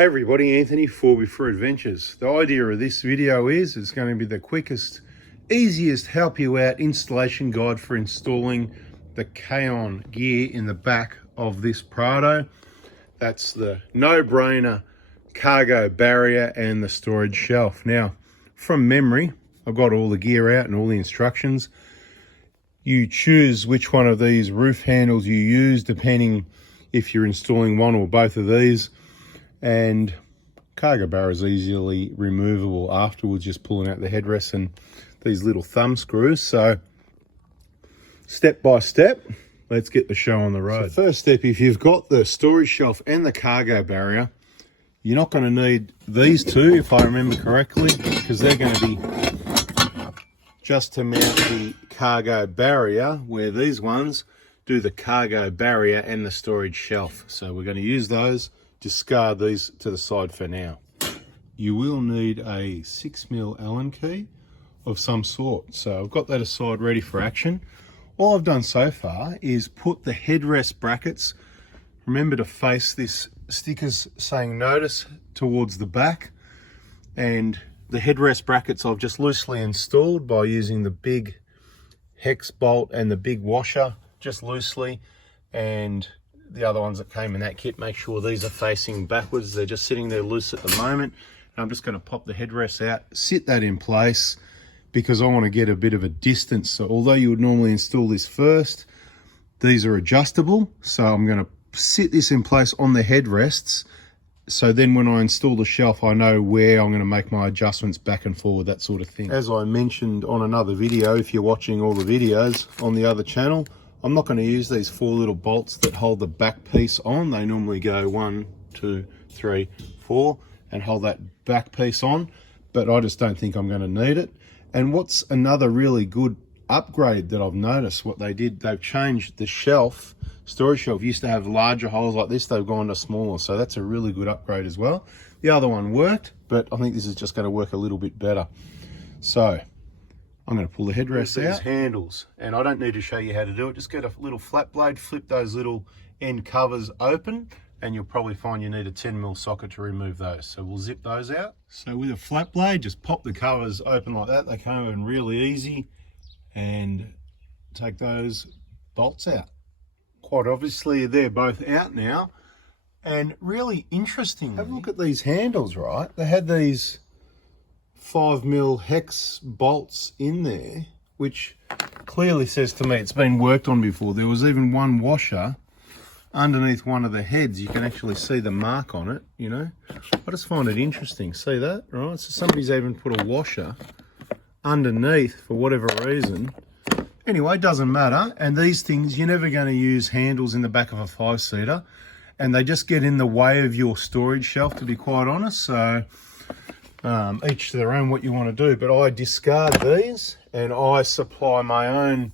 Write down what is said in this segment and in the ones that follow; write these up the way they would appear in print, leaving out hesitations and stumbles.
Hey everybody, Anthony, 4x4 Adventures. The idea of this video is it's going to be the quickest, easiest help you out installation guide for installing the KAON gear in the back of this Prado. That's the no-brainer cargo barrier and the storage shelf. Now, from memory, I've got all the gear out and all the instructions. You choose which one of these roof handles you use depending if you're installing one or both of these. And cargo barrier is easily removable afterwards, just pulling out the headrest and these little thumb screws. So step by step, let's get the show on the road. So first step, if you've got the storage shelf and the cargo barrier, you're not going to need these two, if I remember correctly, because they're going to be just to mount the cargo barrier, where these ones do the cargo barrier and the storage shelf. So we're going to use those. Discard these to the side for now. You will need a 6mm Allen key of some sort. So I've got that aside ready for action. All I've done so far is put the headrest brackets, remember to face this stickers saying notice towards the back, and the headrest brackets I've just loosely installed by using the big hex bolt and the big washer just loosely, and the other ones that came in that kit, make sure these are facing backwards. They're just sitting there loose at the moment. And I'm just going to pop the headrest out, sit that in place, because I want to get a bit of a distance. So although you would normally install this first, these are adjustable. So I'm going to sit this in place on the headrests. So then when I install the shelf, I know where I'm going to make my adjustments back and forward, that sort of thing. As I mentioned on another video, if you're watching all the videos on the other channel, I'm not going to use these 4 little bolts that hold the back piece on. They normally go 1, 2, 3, 4 and hold that back piece on, but I just don't think I'm going to need it. And what's another really good upgrade that I've noticed, what they did, they've changed the shelf. Storage shelf used to have larger holes like this, they've gone to smaller, so that's a really good upgrade as well. The other one worked, but I think this is just going to work a little bit better. So I'm going to pull the headrest out. These handles, and I don't need to show you how to do it. Just get a little flat blade, flip those little end covers open, and you'll probably find you need a 10mm socket to remove those. So we'll zip those out. So with a flat blade, just pop the covers open like that. They come in really easy, and take those bolts out. Quite obviously they're both out now, and really interesting. Have a look at these handles, right? They had these 5mm hex bolts in there, which clearly says to me it's been worked on before. There was even one washer underneath one of the heads. You can actually see the mark on it, you know. I just find it interesting. See that, right? So somebody's even put a washer underneath for whatever reason. Anyway, doesn't matter. And these things, you're never going to use handles in the back of a 5-seater, and they just get in the way of your storage shelf, to be quite honest. So each to their own what you want to do, but I discard these and I supply my own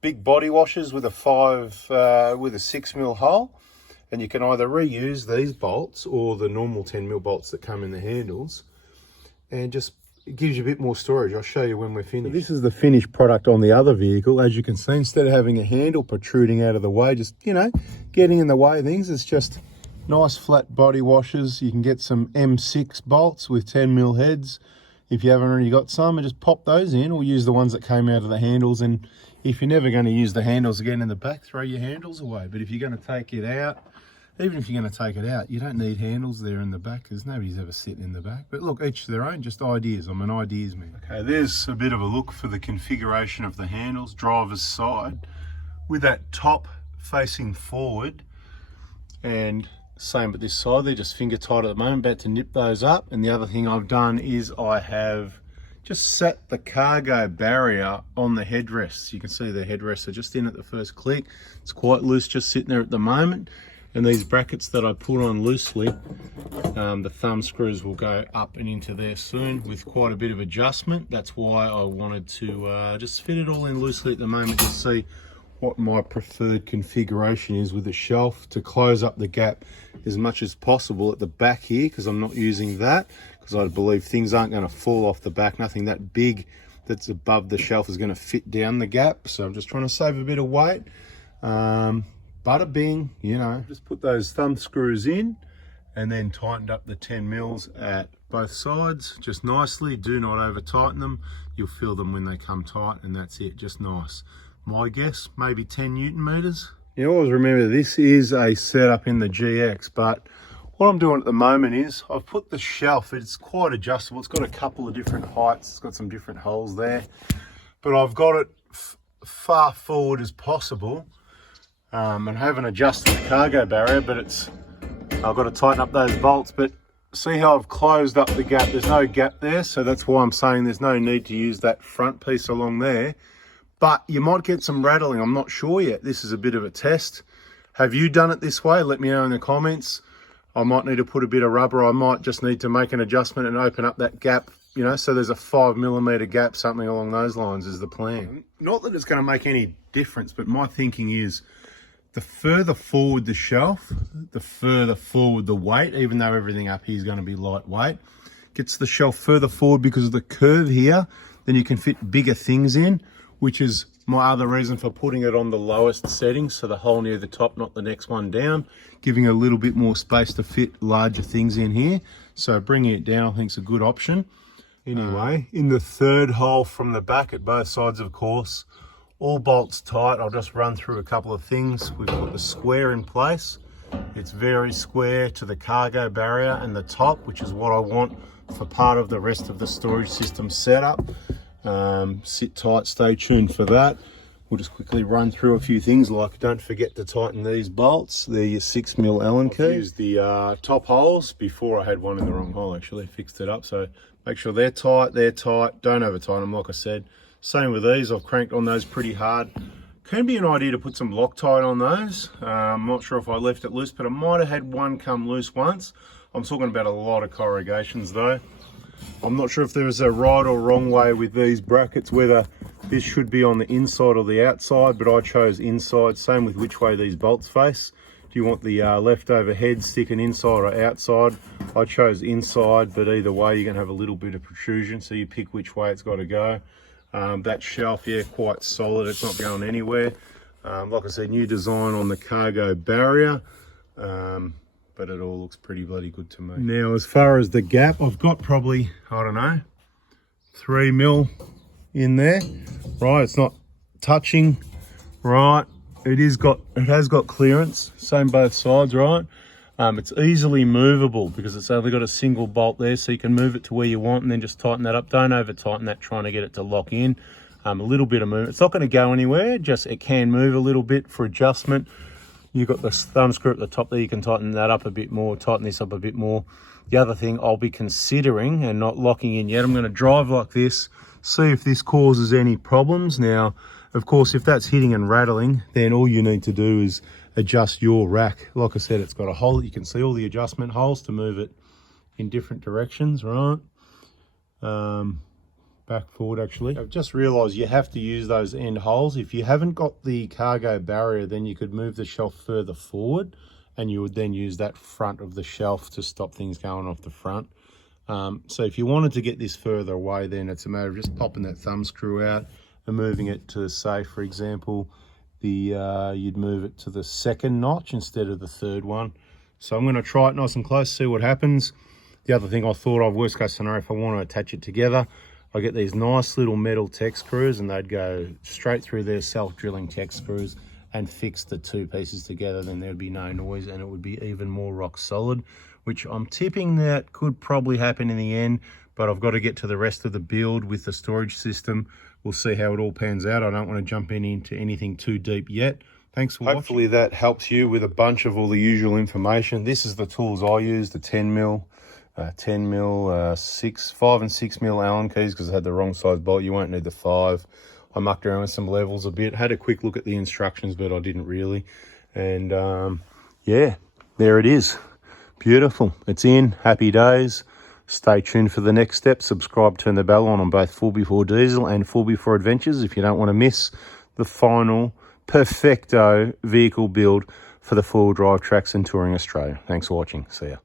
big body washers with a 6mm hole, and you can either reuse these bolts or the normal 10mm bolts that come in the handles, and just it gives you a bit more storage. I'll show you when we're finished. This is the finished product on the other vehicle. As you can see, instead of having a handle protruding out of the way, just, you know, getting in the way of things, it's just nice flat body washers. You can get some M6 bolts with 10mm heads if you haven't already got some, and just pop those in, or use the ones that came out of the handles. And if you're never going to use the handles again in the back, throw your handles away. But if you're going to take it out, even if you're going to take it out, you don't need handles there in the back, because nobody's ever sitting in the back. But look, each to their own, just ideas. I'm an ideas man. Okay, there's a bit of a look for the configuration of the handles, driver's side, with that top facing forward, and same at this side. They're just finger tight at the moment, about to nip those up. And the other thing I've done is I have just set the cargo barrier on the headrests. You can see the headrests are just in at the first click. It's quite loose, just sitting there at the moment. And these brackets that I put on loosely, the thumb screws will go up and into there soon with quite a bit of adjustment. That's why I wanted to just fit it all in loosely at the moment to see what my preferred configuration is with the shelf, to close up the gap as much as possible at the back here, because I'm not using that, because I believe things aren't going to fall off the back. Nothing that big that's above the shelf is going to fit down the gap. So I'm just trying to save a bit of weight. Bada bing, you know, just put those thumb screws in, and then tightened up the 10 mils at both sides just nicely. Do not over tighten them. You'll feel them when they come tight, and that's it, just nice. My guess, maybe 10 Newton meters. You always remember this is a setup in the GX, but what I'm doing at the moment is I've put the shelf, it's quite adjustable. It's got a couple of different heights. It's got some different holes there, but I've got it far forward as possible, and haven't adjusted the cargo barrier, but I've got to tighten up those bolts. But see how I've closed up the gap? There's no gap there, so that's why I'm saying there's no need to use that front piece along there. But you might get some rattling. I'm not sure yet. This is a bit of a test. Have you done it this way? Let me know in the comments. I might need to put a bit of rubber. I might just need to make an adjustment and open up that gap, you know, so there's a 5mm gap, something along those lines is the plan. Not that it's going to make any difference, but my thinking is the further forward the shelf, the further forward the weight, even though everything up here is going to be lightweight. Gets the shelf further forward because of the curve here, then you can fit bigger things in, which is my other reason for putting it on the lowest setting, so the hole near the top, not the next one down, giving a little bit more space to fit larger things in here. So bringing it down I think is a good option. Anyway, in the third hole from the back at both sides, of course, all bolts tight. I'll just run through a couple of things. We've put the square in place. It's very square to the cargo barrier and the top, which is what I want for part of the rest of the storage system setup. Sit tight, stay tuned for that. We'll just quickly run through a few things, like don't forget to tighten these bolts. They're your 6mm Allen key. Use the top holes. Before I had one in the wrong hole, actually fixed it up. So make sure they're tight, don't over tighten them, like I said. Same with these, I've cranked on those pretty hard. Can be an idea to put some Loctite on those. I'm not sure if I left it loose, but I might have had one come loose once. I'm talking about a lot of corrugations though. I'm not sure if there is a right or wrong way with these brackets, whether this should be on the inside or the outside, but I chose inside. Same with which way these bolts face. Do you want the leftover head sticking inside or outside? I chose inside, but either way you're going to have a little bit of protrusion, so you pick which way it's got to go. That shelf, yeah, quite solid. It's not going anywhere. Like I said, new design on the cargo barrier. But it all looks pretty bloody good to me. Now, as far as the gap, I've got probably, I don't know, 3mm in there. Right, it's not touching. Right, it has got clearance. Same both sides, right? It's easily movable because it's only got a single bolt there, so you can move it to where you want and then just tighten that up. Don't over tighten that trying to get it to lock in. A little bit of movement. It's not going to go anywhere, just it can move a little bit for adjustment. You've got the thumb screw at the top there, you can tighten that up a bit more, tighten this up a bit more. The other thing I'll be considering, and not locking in yet, I'm going to drive like this, see if this causes any problems. Now, of course, if that's hitting and rattling, then all you need to do is adjust your rack. Like I said, it's got a hole, you can see all the adjustment holes to move it in different directions, right? Back forward actually. I've just realized you have to use those end holes. If you haven't got the cargo barrier, then you could move the shelf further forward and you would then use that front of the shelf to stop things going off the front. So if you wanted to get this further away, then it's a matter of just popping that thumb screw out and moving it to, say for example, you'd move it to the second notch instead of the third one. So I'm going to try it nice and close, see what happens. The other thing I thought of, worst case scenario, if I want to attach it together, I get these nice little metal tech screws and they'd go straight through their self-drilling tech screws and fix the two pieces together. Then there'd be no noise and it would be even more rock solid, which I'm tipping that could probably happen in the end, but I've got to get to the rest of the build with the storage system. We'll see how it all pans out. I don't want to jump into anything too deep yet. Thanks for watching. Hopefully that helps you with a bunch of all the usual information. This is the tools I use, the 10mm, 5 and 6mm Allen keys, because I had the wrong size bolt. You won't need the 5. I mucked around with some levels a bit, had a quick look at the instructions, but I didn't really. And yeah, there it is. Beautiful. It's in. Happy days. Stay tuned for the next step. Subscribe, turn the bell on both Full Before Diesel and Full Before Adventures if you don't want to miss the final perfecto vehicle build for the 4-wheel drive tracks and touring Australia. Thanks for watching. See ya.